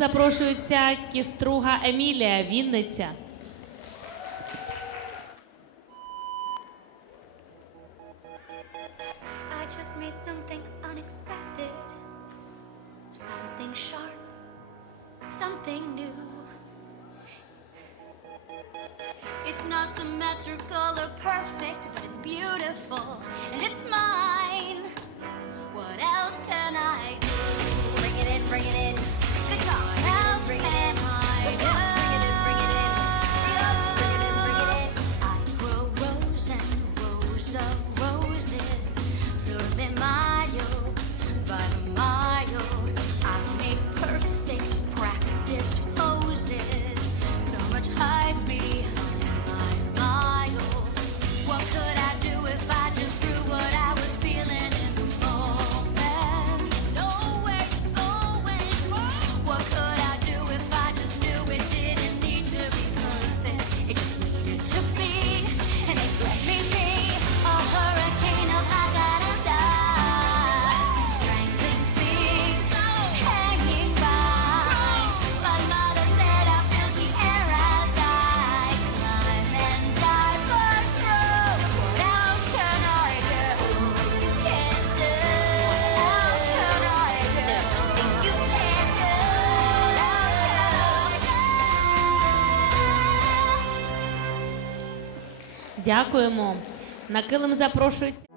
запрошується кіструга Емілія Вінниця. I just made something unexpected, something sharp, something new. It's not symmetrical or perfect, but it's beautiful and it's Дякуємо. На килим запрошується.